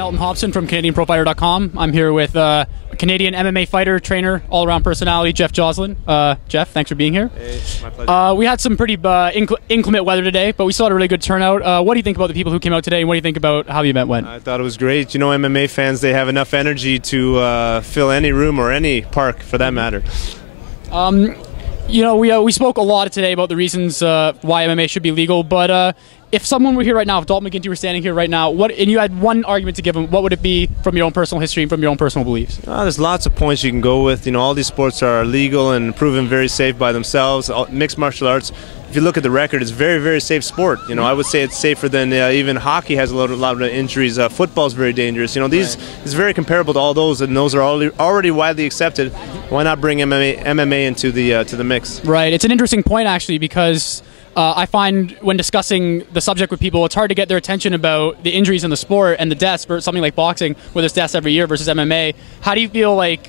Elton Hobson from CanadianProfighter.com. I'm here with Canadian MMA fighter, trainer, all-around personality, Jeff Joslin. Jeff, thanks for being here. Hey, my pleasure. We had some pretty inclement weather today, but we still had a really good turnout. What do you think about the people who came out today, and what do you think about how the event went? I thought it was great. You know, MMA fans, they have enough energy to fill any room or any park, for that matter. You know, we spoke a lot today about the reasons why MMA should be legal, but if someone were here right now, if Dalton McGuinty were standing here right now, and you had one argument to give him, what would it be from your own personal history and from your own personal beliefs? There's lots of points you can go with. You know, all these sports are legal and proven very safe by themselves. Mixed martial arts, if you look at the record, it's a very, very safe sport. You know, I would say it's safer than even hockey has a lot of injuries. Football's very dangerous. You know, it's very comparable to all those, and those are already widely accepted. Why not bring MMA into the mix? Right. It's an interesting point, actually, because I find when discussing the subject with people, it's hard to get their attention about the injuries in the sport and the deaths for something like boxing, where there's deaths every year versus MMA. How do you feel like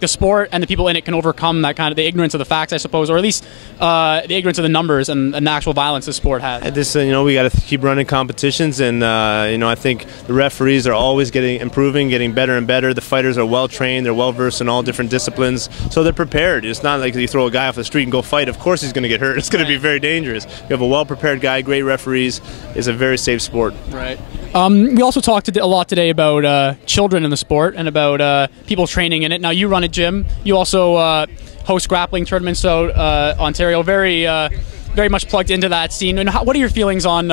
the sport and the people in it can overcome that kind of the ignorance of the facts, I suppose, or at least the ignorance of the numbers and the actual violence the sport has? You know, we got to keep running competitions, and you know, I think the referees are always improving, getting better and better. The fighters are well trained, they're well versed in all different disciplines, so they're prepared. It's not like you throw a guy off the street and go fight. Of course, he's going to get hurt. It's going to be very dangerous. You have a well prepared guy, great referees. It's a very safe sport. Right. We also talked a lot today about children in the sport and about people training in it. Now, you run a gym. You also host grappling tournaments out Ontario. Very much plugged into that scene. And what are your feelings on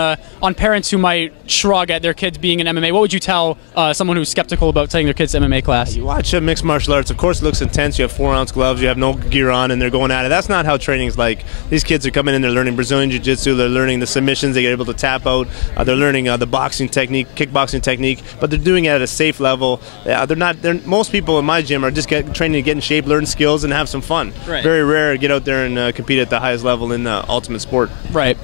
parents who might shrug at their kids being in MMA? What would you tell someone who's skeptical about taking their kids to MMA class? You watch mixed martial arts. Of course, it looks intense. You have 4-ounce gloves. You have no gear on, and they're going at it. That's not how training's like. These kids are coming in. They're learning Brazilian Jiu-Jitsu. They're learning the submissions. They get able to tap out. They're learning the boxing technique, kickboxing technique. But they're doing it at a safe level. Most people in my gym are just training to get in shape, learn skills, and have some fun. Right. Very rare to get out there and compete at the highest level in ultimate sport. Right.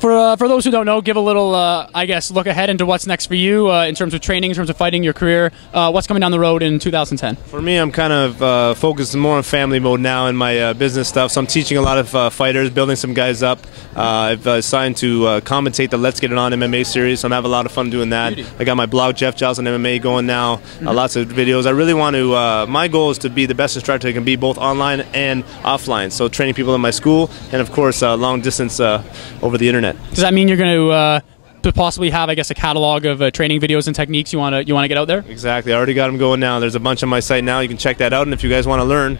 For those who don't know, give a little, I guess, look ahead into what's next for you in terms of training, in terms of fighting, your career. What's coming down the road in 2010? For me, I'm kind of focused more on family mode now in my business stuff. So I'm teaching a lot of fighters, building some guys up. I've signed to commentate the Let's Get It On MMA series, so I'm having a lot of fun doing that. I got my blog, Jeff Joslin MMA, going now. Lots of videos. I really want to, my goal is to be the best instructor I can be, both online and offline. So training people in my school, and of course, long distance over the internet. Does that mean you're going to possibly have, I guess, a catalog of training videos and techniques you want to get out there? Exactly. I already got them going now. There's a bunch on my site now. You can check that out, and if you guys want to learn,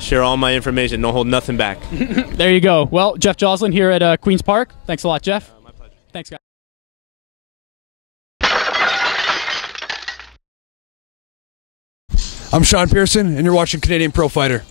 share all my information. Don't hold nothing back. There you go. Well, Jeff Joslin here at Queen's Park. Thanks a lot, Jeff. My pleasure. Thanks, guys. I'm Sean Pearson, and you're watching Canadian Pro Fighter.